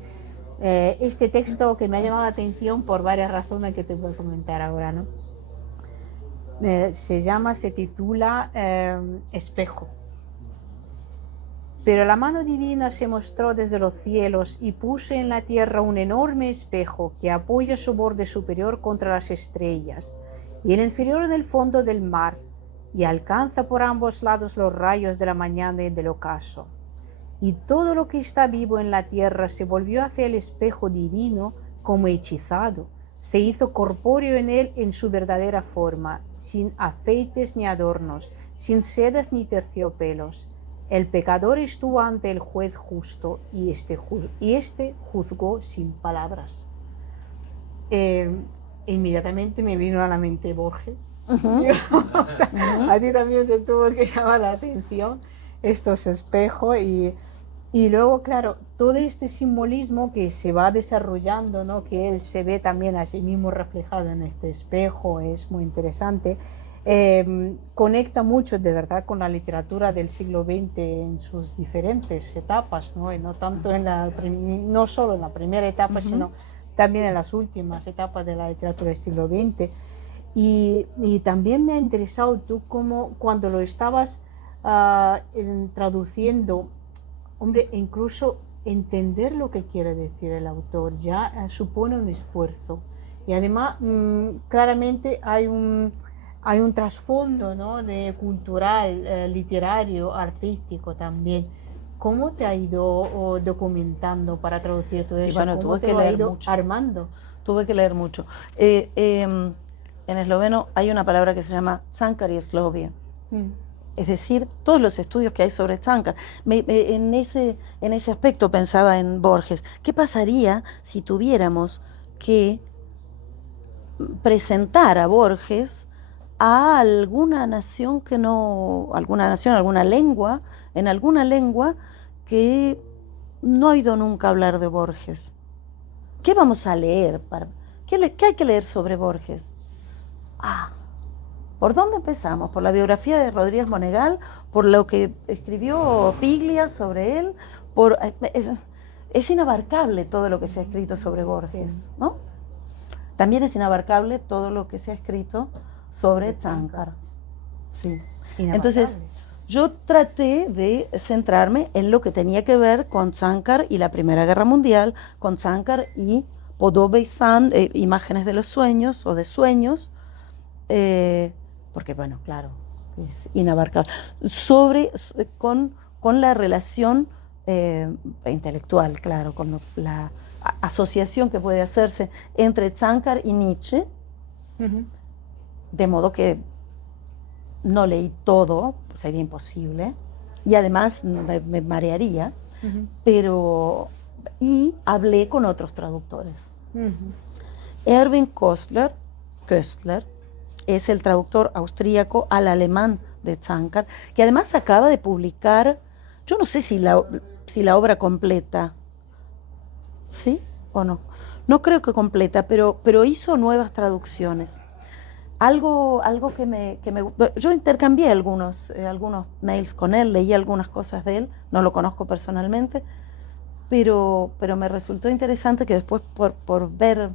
Este texto que me ha llamado la atención por varias razones que te voy a comentar ahora, ¿no? Se titula Espejo. Pero la mano divina se mostró desde los cielos y puso en la tierra un enorme espejo que apoya su borde superior contra las estrellas y el inferior en el fondo del mar, y alcanza por ambos lados los rayos de la mañana y del ocaso. Y todo lo que está vivo en la tierra se volvió hacia el espejo divino como hechizado, se hizo corpóreo en él en su verdadera forma, sin aceites ni adornos, sin sedas ni terciopelos. El pecador estuvo ante el juez justo y este juzgó sin palabras. Inmediatamente me vino a la mente Borges. A ti también te tuvo que llamar la atención estos espejos y luego, claro, todo este simbolismo que se va desarrollando, ¿no? Que él se ve también a sí mismo reflejado en este espejo, es muy interesante. Conecta mucho de verdad con la literatura del siglo XX en sus diferentes etapas, ¿no? Y no tanto no solo en la primera etapa, sino también en las últimas etapas de la literatura del siglo XX. Y también me ha interesado tú cómo cuando lo estabas traduciendo, hombre, incluso entender lo que quiere decir el autor ya supone un esfuerzo. Y además, claramente hay un trasfondo, ¿no? Cultural, literario, artístico también. ¿Cómo te ha ido documentando para traducir todo eso? Bueno, ¿Cómo te lo ha ido armando? Tuve que leer mucho. En esloveno hay una palabra que se llama Cankar y Slovia. Es decir, todos los estudios que hay sobre Cankar. En ese aspecto pensaba en Borges. ¿Qué pasaría si tuviéramos que presentar a Borges a alguna nación alguna lengua, en alguna lengua que no ha oído nunca hablar de Borges? ¿Qué vamos a leer? ¿Qué hay que leer sobre Borges? ¿Por dónde empezamos? ¿Por la biografía de Rodríguez Monegal? ¿Por lo que escribió Piglia sobre él? Es inabarcable todo lo que se ha escrito sobre Borges, ¿no? También es inabarcable todo lo que se ha escrito sobre Cankar. Sí. Entonces, yo traté de centrarme en lo que tenía que ver con Cankar y la Primera Guerra Mundial, con Cankar y Podoba y San, imágenes de los sueños o de sueños, porque, bueno, claro, es inabarcable, con la relación intelectual, claro, con la asociación que puede hacerse entre Cankar y Nietzsche, de modo que no leí todo, sería imposible, y además me marearía, y hablé con otros traductores. Erwin Köstler es el traductor austríaco al alemán de Cankar, que además acaba de publicar, yo no sé si la obra completa, ¿sí o no? No creo que completa, pero hizo nuevas traducciones. Algo que me yo intercambié algunos mails con él, leí algunas cosas de él, no lo conozco personalmente, pero me resultó interesante que después por ver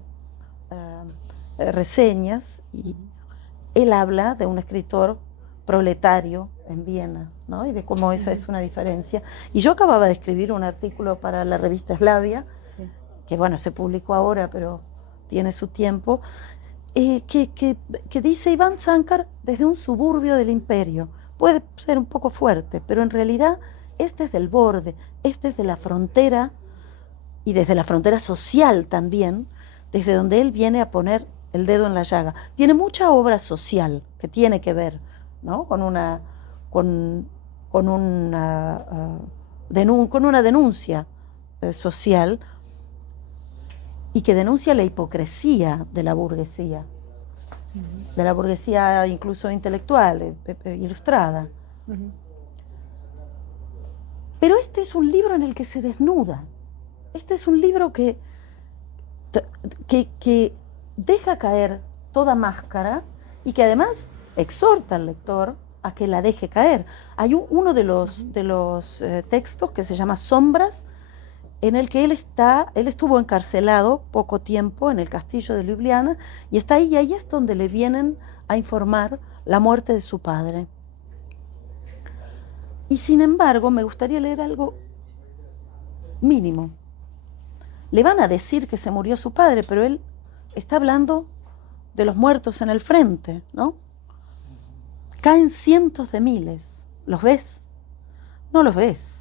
reseñas, y él habla de un escritor proletario en Viena, ¿no? Y de cómo esa es una diferencia. Y yo acababa de escribir un artículo para la revista Slavia, que bueno, se publicó ahora, pero tiene su tiempo, que dice Iván Cankar desde un suburbio del imperio. Puede ser un poco fuerte, pero en realidad es desde el borde, es desde la frontera, y desde la frontera social también, desde donde él viene a poner el dedo en la llaga. Tiene mucha obra social que tiene que ver, ¿no? con una denuncia social y que denuncia la hipocresía de la burguesía incluso intelectual, ilustrada. Pero este es un libro en el que se desnuda. Este es un libro que deja caer toda máscara y que además exhorta al lector a que la deje caer. Hay uno de los textos que se llama Sombras, en el que él estuvo encarcelado poco tiempo en el castillo de Ljubljana y está ahí, y ahí es donde le vienen a informar la muerte de su padre. Y sin embargo, me gustaría leer algo mínimo. Le van a decir que se murió su padre, pero él está hablando de los muertos en el frente, ¿no? Caen cientos de miles. ¿Los ves? No los ves.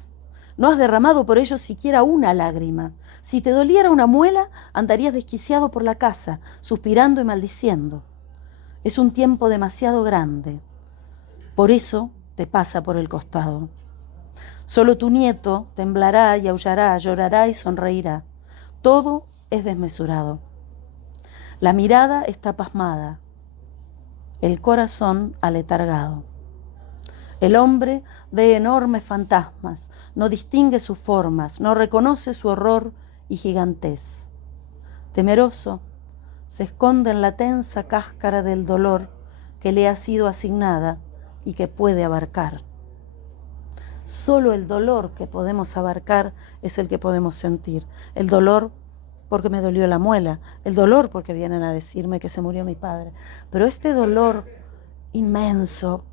No has derramado por ellos siquiera una lágrima. Si te doliera una muela, andarías desquiciado por la casa, suspirando y maldiciendo. Es un tiempo demasiado grande. Por eso te pasa por el costado. Solo tu nieto temblará y aullará, llorará y sonreirá. Todo es desmesurado. La mirada está pasmada, el corazón aletargado. El hombre ve enormes fantasmas, no distingue sus formas, no reconoce su horror y gigantez. Temeroso, se esconde en la tensa cáscara del dolor que le ha sido asignada y que puede abarcar. Solo el dolor que podemos abarcar es el que podemos sentir. El dolor porque me dolió la muela, el dolor porque vienen a decirme que se murió mi padre. Pero este dolor inmenso,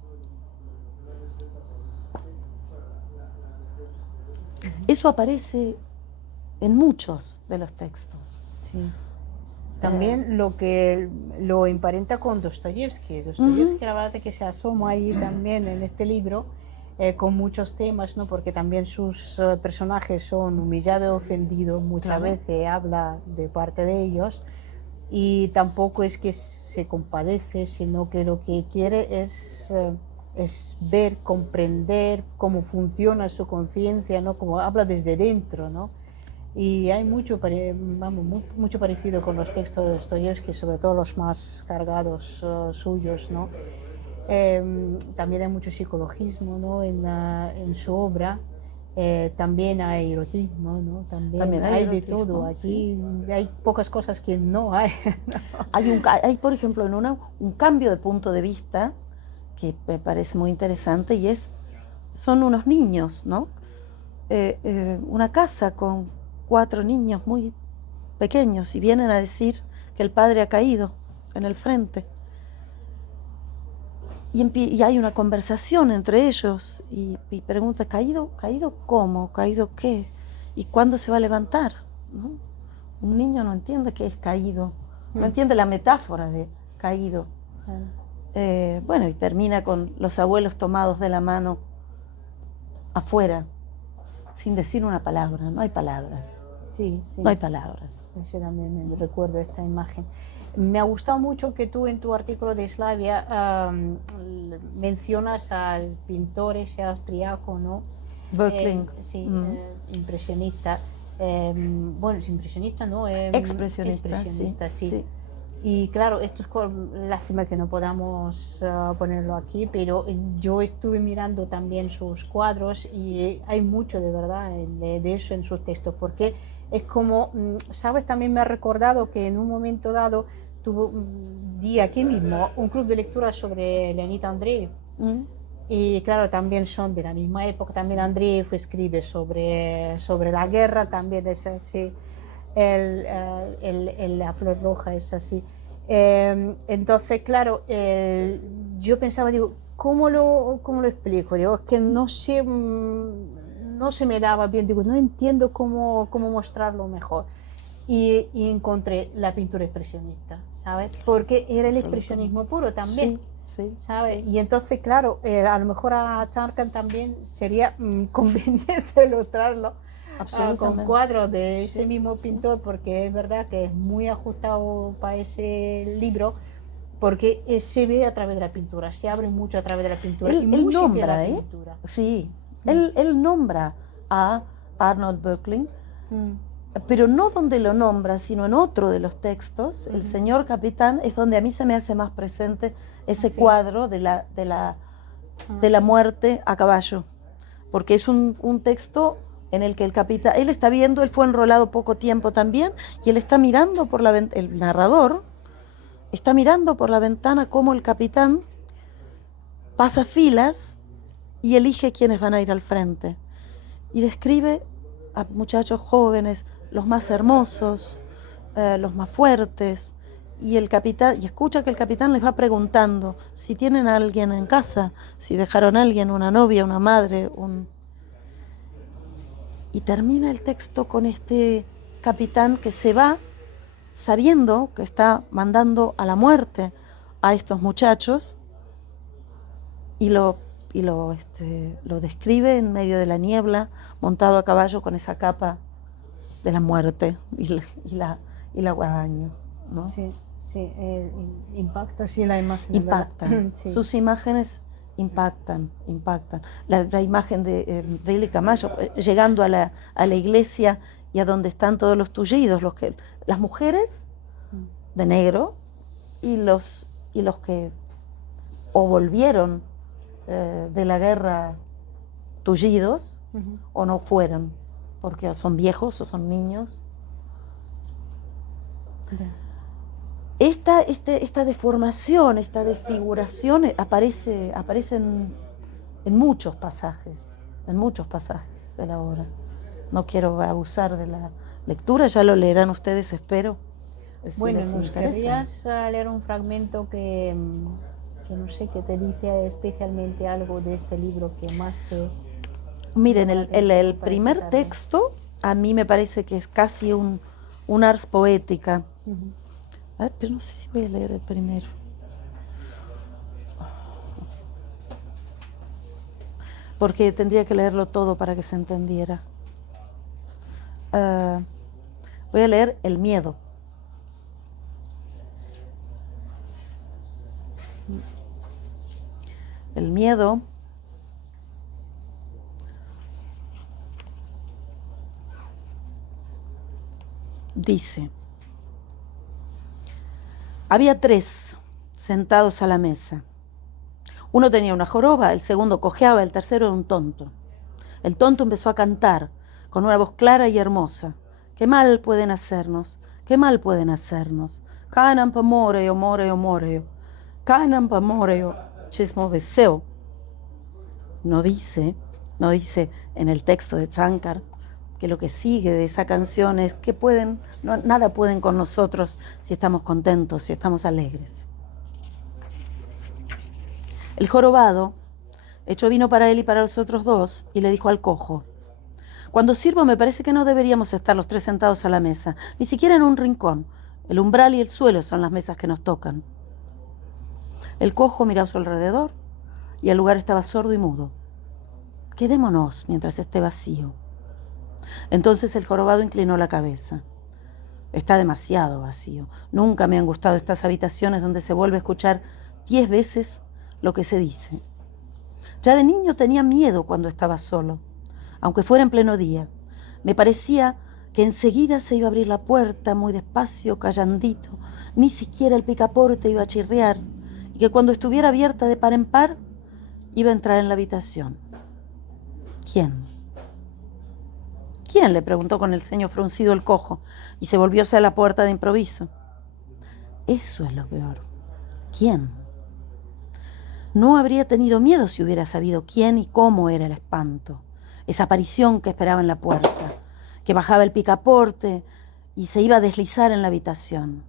eso aparece en muchos de los textos. Sí. También lo emparenta con Dostoyevsky. Dostoyevsky, la verdad es que se asoma ahí también en este libro con muchos temas, ¿no? Porque también sus personajes son humillados, ofendidos, muchas veces habla de parte de ellos, y tampoco es que se compadece, sino que lo que quiere es ver, comprender cómo funciona su conciencia, ¿no? Como habla desde dentro, ¿no? Y hay mucho parecido con los textos de Dostoyevsky, sobre todo los más cargados suyos, ¿no? También hay mucho psicologismo, ¿no? en su obra. También hay erotismo, ¿no? También hay de todo. Aquí sí. Hay pocas cosas que no hay. Hay, por ejemplo, un cambio de punto de vista que me parece muy interesante, y son unos niños, ¿no? Una casa con 4 niños muy pequeños, y vienen a decir que el padre ha caído en el frente. Y hay una conversación entre ellos y pregunta, ¿caído cómo? ¿Caído qué? ¿Y cuándo se va a levantar? ¿No? Un niño no entiende qué es caído, no entiende la metáfora de caído. Bueno, y termina con los abuelos tomados de la mano afuera, sin decir una palabra. No hay palabras. Sí. No hay palabras. Yo también me recuerdo esta imagen. Me ha gustado mucho que tú en tu artículo de Slavia mencionas al pintor ese austriaco, ¿no? Böckling. Impresionista. Bueno, es impresionista, ¿no? Expresionista, sí. Y claro, esto es lástima que no podamos ponerlo aquí, pero yo estuve mirando también sus cuadros y hay mucho de verdad de eso en sus textos, porque es como, ¿sabes? También me ha recordado que en un momento dado di aquí mismo un club de lectura sobre Leonid Andreev. Y claro, también son de la misma época. También Andreev escribe sobre la guerra, también es así. La flor roja es así. Entonces, claro, yo pensaba, digo, ¿cómo lo explico? Digo, es que no se me daba bien, digo, no entiendo cómo mostrarlo mejor. Y encontré la pintura expresionista, ¿sabes? Porque era el expresionismo puro también. Sí, ¿sabes? Y entonces, claro, a lo mejor a Tarkan también sería conveniente ilustrarlo con cuadros de ese mismo pintor, porque es verdad que es muy ajustado para ese libro, porque se ve a través de la pintura, se abre mucho a través de la pintura. Él nombra, pintura. Sí, él nombra a Arnold Böckling pero no donde lo nombra, sino en otro de los textos, el señor capitán, es donde a mí se me hace más presente ese cuadro de la muerte a caballo, porque es un texto en el que el capitán, él está viendo, él fue enrolado poco tiempo también, y él está mirando por la ventana, el narrador está mirando por la ventana cómo el capitán pasa filas y elige quiénes van a ir al frente. Y describe a muchachos jóvenes, los más hermosos, los más fuertes, y el capitán, y escucha que el capitán les va preguntando si tienen a alguien en casa, si dejaron a alguien, una novia, una madre, y termina el texto con este capitán que se va sabiendo que está mandando a la muerte a estos muchachos, y lo describe en medio de la niebla, montado a caballo con esa capa de la muerte y la guadaña, ¿no? Sí, impacta, sí, la imagen. Impactan, sí. Sus imágenes impactan. La imagen de Vili Camacho llegando a la iglesia y a donde están todos los tullidos, las mujeres de negro y los que o volvieron de la guerra tullidos o no fueron, porque son viejos o son niños. Esta deformación, esta desfiguración aparece en muchos pasajes de la obra. No quiero abusar de la lectura, ya lo leerán ustedes, espero. Bueno, ¿nos querrías leer un fragmento que no sé, que te dice especialmente algo de este libro que más te... Miren, el primer texto a mí me parece que es casi un ars poética. A ver, pero no sé si voy a leer el primero. Porque tendría que leerlo todo para que se entendiera. Voy a leer El miedo. El miedo dice: había 3 sentados a la mesa. Uno tenía una joroba, el segundo cojeaba, el tercero era un tonto. El tonto empezó a cantar con una voz clara y hermosa: ¿qué mal pueden hacernos? ¿Qué mal pueden hacernos? Canan pa moreo, moreo, moreo. Canan pa moreo, chismo beseo. No dice en el texto de Tsánkar que lo que sigue de esa canción es que nada pueden con nosotros si estamos contentos, si estamos alegres. El jorobado echó vino para él y para los otros 2 y le dijo al cojo: cuando sirvo me parece que no deberíamos estar los 3 sentados a la mesa, ni siquiera en un rincón. El umbral y el suelo son las mesas que nos tocan. El cojo miró a su alrededor y el lugar estaba sordo y mudo. Quedémonos mientras esté vacío. Entonces el jorobado inclinó la cabeza. Está demasiado vacío. Nunca me han gustado estas habitaciones donde se vuelve a escuchar 10 veces lo que se dice. Ya de niño tenía miedo cuando estaba solo, aunque fuera en pleno día. Me parecía que enseguida se iba a abrir la puerta muy despacio, callandito. Ni siquiera el picaporte iba a chirriar, y que cuando estuviera abierta de par en par, iba a entrar en la habitación. ¿Quién? ¿Quién?, le preguntó con el ceño fruncido el cojo, y se volvió hacia la puerta de improviso. Eso es lo peor. ¿Quién? No habría tenido miedo si hubiera sabido quién y cómo era el espanto, esa aparición que esperaba en la puerta, que bajaba el picaporte y se iba a deslizar en la habitación.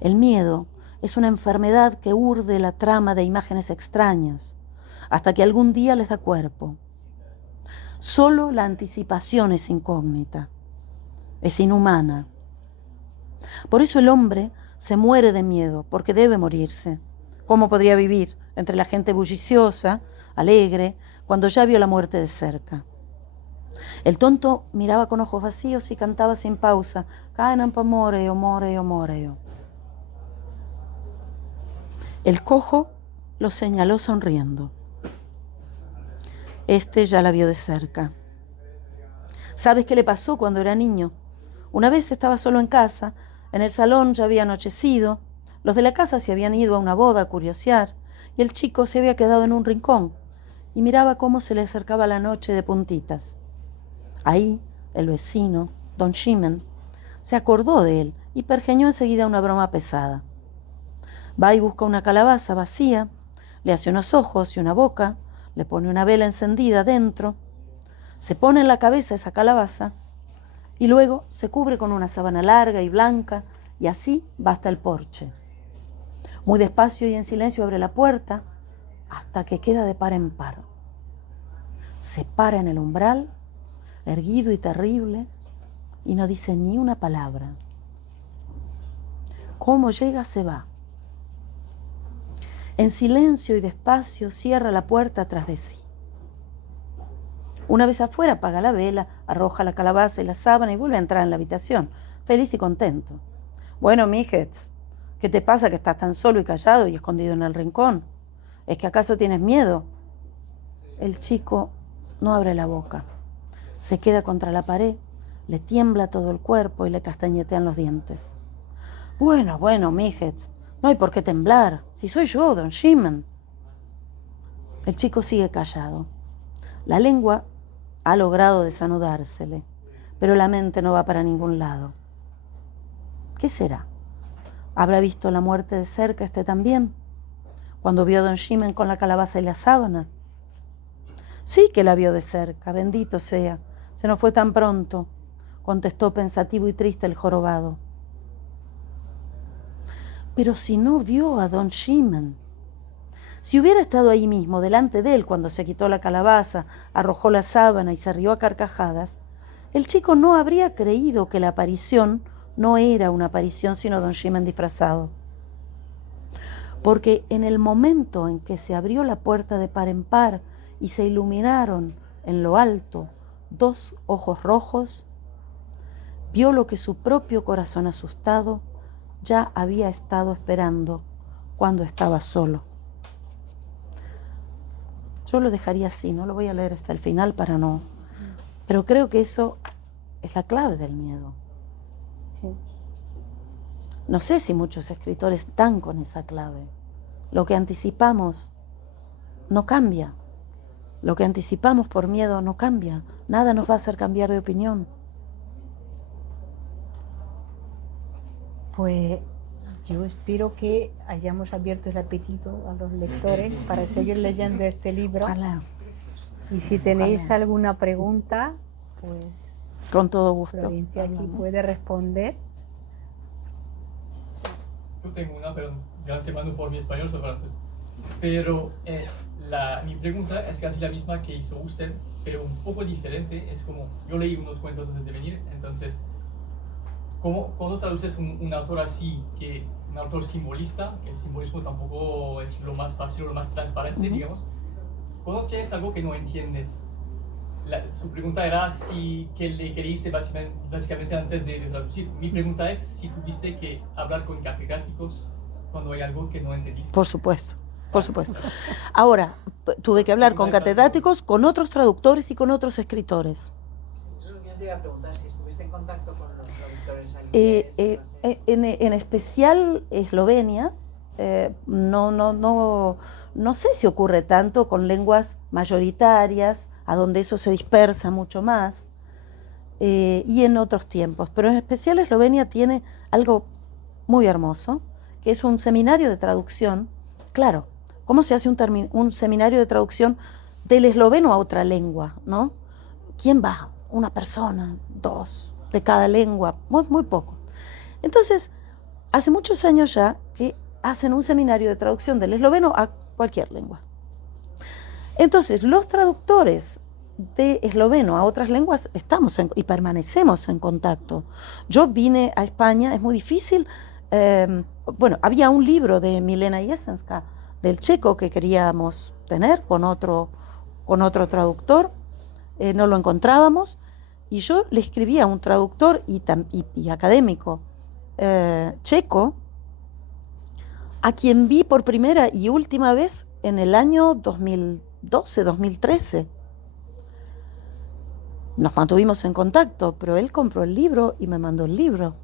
El miedo es una enfermedad que urde la trama de imágenes extrañas, hasta que algún día les da cuerpo. Solo la anticipación es incógnita, es inhumana. Por eso el hombre se muere de miedo, porque debe morirse. ¿Cómo podría vivir entre la gente bulliciosa, alegre, cuando ya vio la muerte de cerca? El tonto miraba con ojos vacíos y cantaba sin pausa: Caenan pa moreo, moreo, moreo. El cojo lo señaló sonriendo. Este ya la vio de cerca. ¿Sabes qué le pasó cuando era niño? Una vez estaba solo en casa, en el salón ya había anochecido, los de la casa se habían ido a una boda a curiosear y el chico se había quedado en un rincón y miraba cómo se le acercaba la noche de puntitas. Ahí, el vecino, don Shimon, se acordó de él y pergeñó enseguida una broma pesada. Va y busca una calabaza vacía, le hace unos ojos y una boca, le pone una vela encendida dentro, se pone en la cabeza esa calabaza y luego se cubre con una sábana larga y blanca y así va hasta el porche. Muy despacio y en silencio abre la puerta hasta que queda de par en par. Se para en el umbral, erguido y terrible, y no dice ni una palabra. Cómo llega, se va. En silencio y despacio cierra la puerta tras de sí. Una vez afuera apaga la vela, arroja la calabaza y la sábana y vuelve a entrar en la habitación, feliz y contento. Bueno, mijets, ¿qué te pasa que estás tan solo y callado y escondido en el rincón? ¿Es que acaso tienes miedo? El chico no abre la boca. Se queda contra la pared, le tiembla todo el cuerpo y le castañetean los dientes. Bueno, mijets, no hay por qué temblar, si soy yo, don Shimon. El chico sigue callado. La lengua ha logrado desanudársele, pero la mente no va para ningún lado. ¿Qué será? ¿Habrá visto la muerte de cerca este también? Cuando vio a don Shimon con la calabaza y la sábana. Sí que la vio de cerca, bendito sea. Se nos fue tan pronto, contestó pensativo y triste el jorobado. Pero si no vio a don Shimon, si hubiera estado ahí mismo, delante de él, cuando se quitó la calabaza, arrojó la sábana y se rió a carcajadas, el chico no habría creído que la aparición no era una aparición, sino don Shimon disfrazado. Porque en el momento en que se abrió la puerta de par en par y se iluminaron en lo alto 2 ojos rojos, vio lo que su propio corazón asustado ya había estado esperando cuando estaba solo. Yo lo dejaría así, no lo voy a leer hasta el final para no... Pero creo que eso es la clave del miedo. No sé si muchos escritores dan con esa clave. Lo que anticipamos no cambia. Lo que anticipamos por miedo no cambia. Nada nos va a hacer cambiar de opinión. Pues yo espero que hayamos abierto el apetito a los lectores para seguir leyendo este libro. Ojalá. Y si tenéis Ojalá. alguna pregunta, pues Con todo gusto. Provincia aquí Hablamos. puede responder. Yo tengo una, pero ya te mando por mi español o francés. Pero mi pregunta es casi la misma que hizo usted, pero un poco diferente. Es como, yo leí unos cuentos antes de venir, entonces, ¿cómo traduces un autor así, un autor simbolista, que el simbolismo tampoco es lo más fácil o lo más transparente, digamos? ¿Cuándo tienes algo que no entiendes? Su pregunta era qué le leíste básicamente antes de traducir. Mi pregunta es si tuviste que hablar con catedráticos cuando hay algo que no entendiste. Por supuesto, por supuesto. Ahora, tuve que hablar con catedráticos, con otros traductores y con otros escritores. Eso es lo que yo te iba a preguntar, si estuviste en contacto con los traductores alemanes. En especial Eslovenia, no sé si ocurre tanto con lenguas mayoritarias, a donde eso se dispersa mucho más, y en otros tiempos. Pero en especial Eslovenia tiene algo muy hermoso, que es un seminario de traducción. Claro, ¿cómo se hace un seminario de traducción del esloveno a otra lengua, ¿no? ¿Quién va? Una persona, 2, de cada lengua, muy poco. Entonces, hace muchos años ya que hacen un seminario de traducción del esloveno a cualquier lengua. Entonces, los traductores de esloveno a otras lenguas estamos y permanecemos en contacto. Yo vine a España, es muy difícil. Había un libro de Milena Jesenska, del checo, que queríamos tener con otro traductor, no lo encontrábamos, y yo le escribí a un traductor y académico checo, a quien vi por primera y última vez en el año 2012, 2013. nos mantuvimos en contacto, pero él compró el libro y me mandó el libro.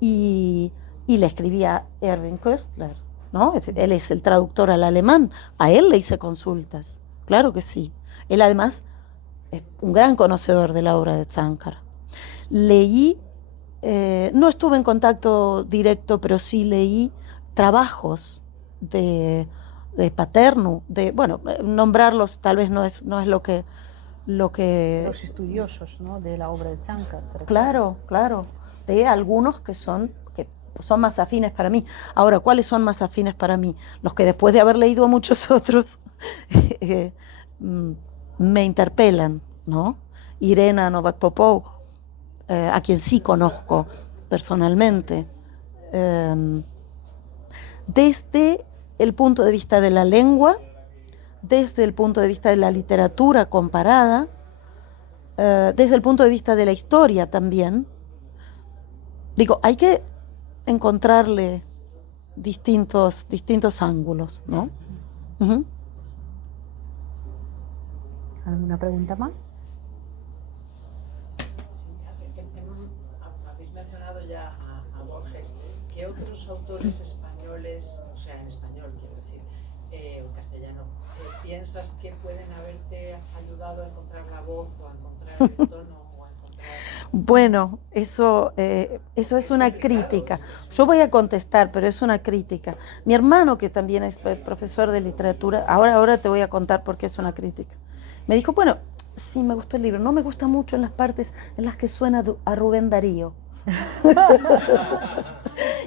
Y le escribí a Erwin Köstler, ¿no? Él es el traductor al alemán, a él le hice consultas, claro que sí. Él además es un gran conocedor de la obra de Tsankar. Leí, no estuve en contacto directo, pero sí leí trabajos de Paterno, bueno, nombrarlos tal vez no es lo que Los estudiosos, ¿no?, de la obra de Tsankar. Claro, de algunos que son más afines para mí. Ahora, ¿cuáles son más afines para mí? Los que después de haber leído a muchos otros me interpelan, ¿no? Irena Novak-Popov, a quien sí conozco personalmente, desde el punto de vista de la lengua, desde el punto de vista de la literatura comparada, desde el punto de vista de la historia también. Digo, hay que encontrarle distintos ángulos, ¿no? Uh-huh. ¿Alguna pregunta más? Sí, habéis mencionado ya a Borges. ¿Qué otros autores españoles, o sea, en español quiero decir, o en castellano, piensas que pueden haberte ayudado a encontrar la voz o a encontrar el tono? Bueno, eso es una crítica. Yo voy a contestar, pero es una crítica. Mi hermano, que también es profesor de literatura, ahora te voy a contar por qué es una crítica. Me dijo, bueno, sí me gustó el libro, no me gusta mucho en las partes en las que suena a Rubén Darío.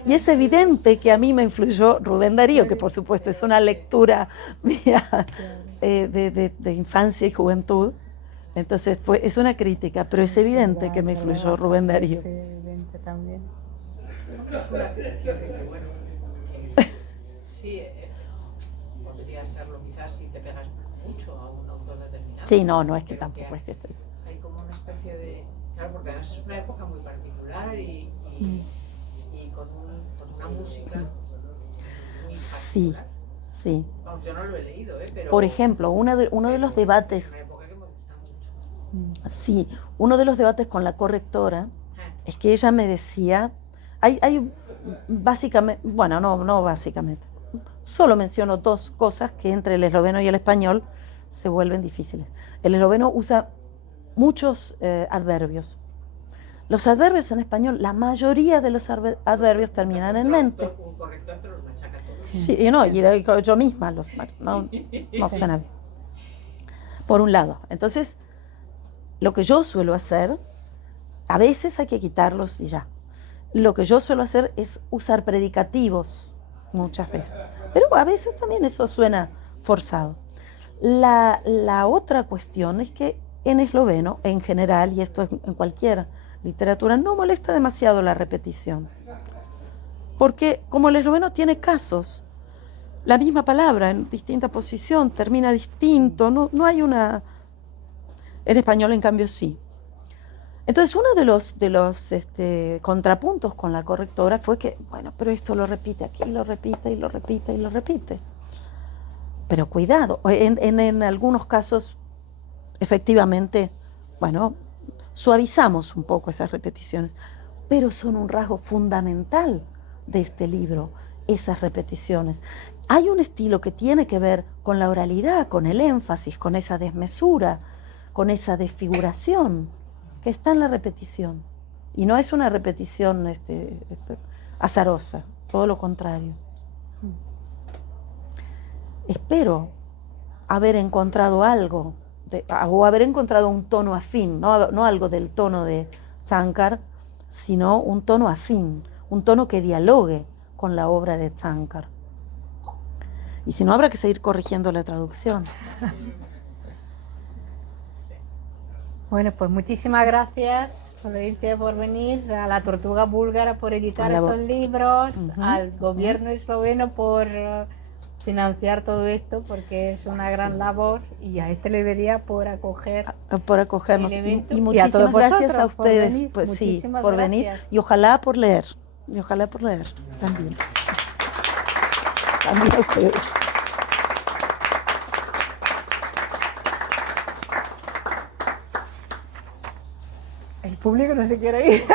Y es evidente que a mí me influyó Rubén Darío, que por supuesto es una lectura mía de infancia y juventud. Entonces es una crítica, pero es evidente que me influyó Rubén Darío. Es evidente también. Es una crítica que, bueno, sí, podría serlo quizás si te pegas mucho a un autor determinado. Sí, no es que tampoco es que esté. Hay como una especie de... Claro, porque además es una época muy particular y con una música muy particular. Sí. Vamos, yo no lo he leído, pero... Por ejemplo, uno de los debates... Es una época que me gusta mucho. Sí, uno de los debates con la correctora es que ella me decía, hay básicamente, bueno, no básicamente, solo menciono dos cosas que entre el esloveno y el español se vuelven difíciles. El esloveno usa muchos adverbios. Los adverbios en español, la mayoría de los adverbios terminan en mente. Un corrector te los machaca todos. Sí, y yo misma no suena bien. Por un lado, entonces, lo que yo suelo hacer, a veces hay que quitarlos y ya. Lo que yo suelo hacer es usar predicativos muchas veces. Pero a veces también eso suena forzado. La otra cuestión es que en esloveno, en general, y esto es en cualquier literatura, no molesta demasiado la repetición. Porque como el esloveno tiene casos, la misma palabra en distinta posición termina distinto, no hay una... En español, en cambio, sí. Entonces, uno de los contrapuntos con la correctora fue que, bueno, pero esto lo repite aquí, lo repite y lo repite y lo repite. Pero cuidado, en algunos casos, efectivamente, bueno, suavizamos un poco esas repeticiones, pero son un rasgo fundamental de este libro, esas repeticiones. Hay un estilo que tiene que ver con la oralidad, con el énfasis, con esa desmesura, con esa desfiguración que está en la repetición. Y no es una repetición azarosa, todo lo contrario. Espero haber encontrado algo, o haber encontrado un tono afín, no algo del tono de Tsankar, sino un tono afín, un tono que dialogue con la obra de Tsankar. Y si no, habrá que seguir corrigiendo la traducción. Bueno, pues muchísimas gracias, Florencia, por venir, a la Tortuga Búlgara por editar estos libros, al gobierno esloveno por financiar todo esto, porque es una gran labor, y a Levería por acogernos. Y muchísimas a todos gracias vosotros a ustedes, por venir. pues sí, Muchísimas por venir, gracias. y ojalá por leer también. También a ustedes. El público no se quiere ir.